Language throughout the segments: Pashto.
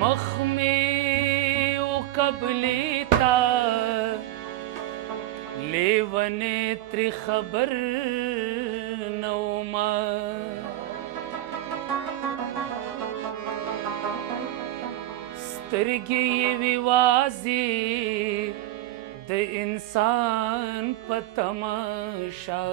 مخ می و قبلیتا لیوانه تری خبر نوما سترګې وی وازي د انسان په تماشا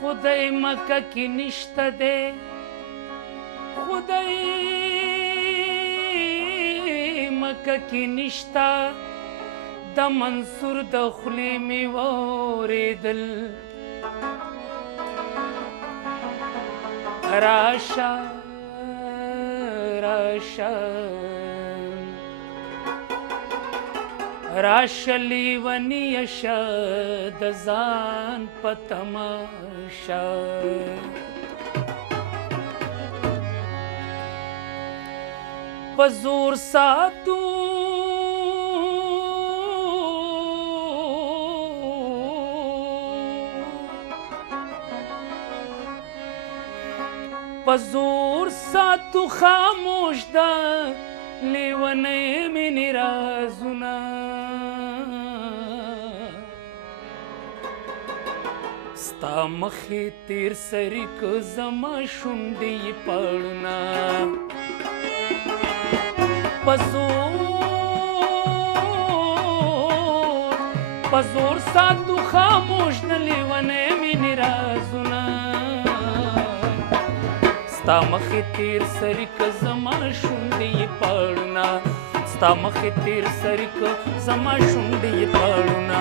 خدای مکه کې نشته دی خدای مکه کې نشته د منصور د خولې مې واورېدل راشه راشه راشه لیونیه شه د ځان په تماشه په زور ساتو په زور ساتو خاموش ده لیونی مینې رازونه ستا مخې تیر سری که زما شونډې یې پاړونه په زور ساتو خاموش ده لیونی مینې رازونه ستا مخې تیر سری که زما شونډې یې پاړونه ستا مخې تیر سری که زما شونډې یې پاړونه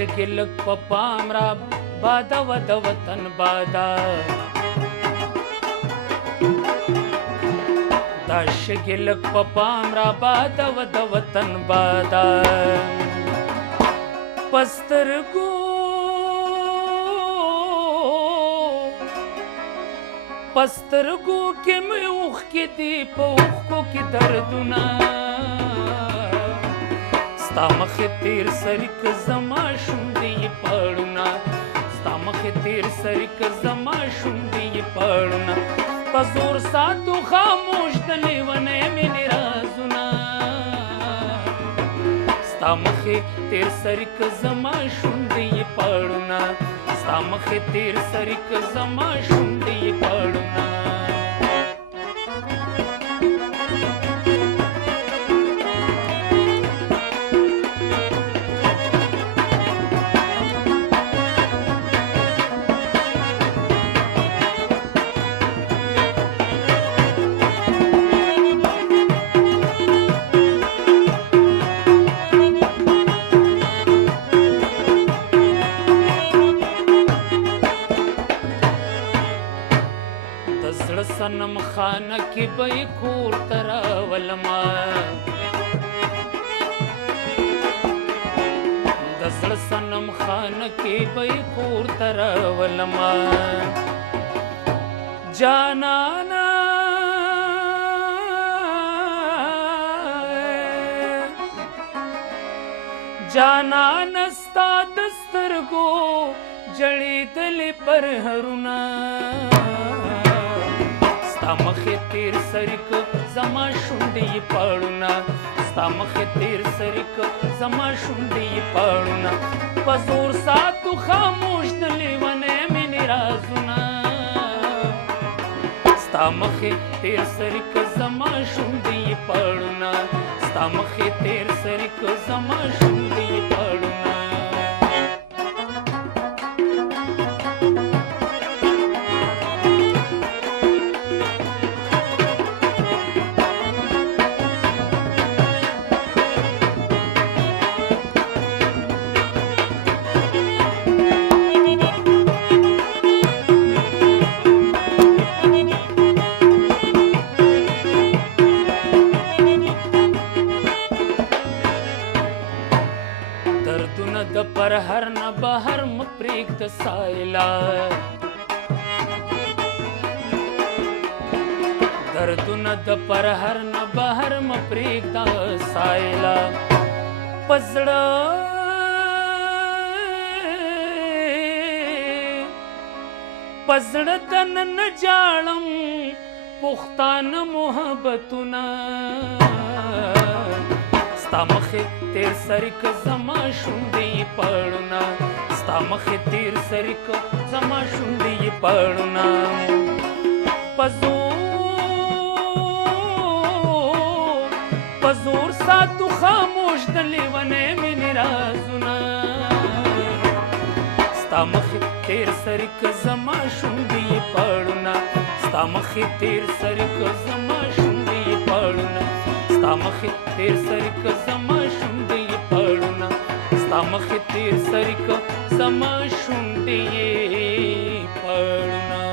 شګې لږ په پام را باده و د وطن باده دا شګې لږ په پام را باده و د وطن باده په سترګو کې مې اوښکې دي په اوښکو کې دردونه ستا مخې تیر سری که زما شونډې یې پاړونه ستا مخې تیر سری که زما شونډې یې پاړونه په زور ساتو خاموش د لیونی مینې رازونه ستا مخې تیر سری که زما شونډې یې پاړونه ستا مخې تیر سری که زما شونډې یې پاړونه صنم خانه کې به یې کور ته راولما د زړه صنم خانه کې به یې کور ته راولما جانانا جانانا ستا د سترګو جړېدلې پرهرونه ستا مخې تیر سری که زما شونډې یې پاړونه ستا مخې تیر سری که زما شونډې یې پاړونه په زور ساتو خاموش د لیونی مینې رازونه ستا مخې تیر سری که زما شونډې یې پاړونه ستا مخې تیر سری که زما شونډې یې پاړونه سایلا دردونه د پرهر نه بهر م پرېږده سایلا پزړه پزړه دننه جاړم پښتانه محبتونه ستا مخې تیر سری که زما شونډې پړونه ستا مخې تیر سری که زما شونډې پړونه په زور ساتو خاموش د لیونۍ مینې رازونه ستا مخې تیر سری که زما شونډې پړونه ستا مخې تیر سری که زما شونډې پړونه ستا مخې تیر سری که زما شونډې پړونه ستا مخې تیر سری که زما شونډې پړونه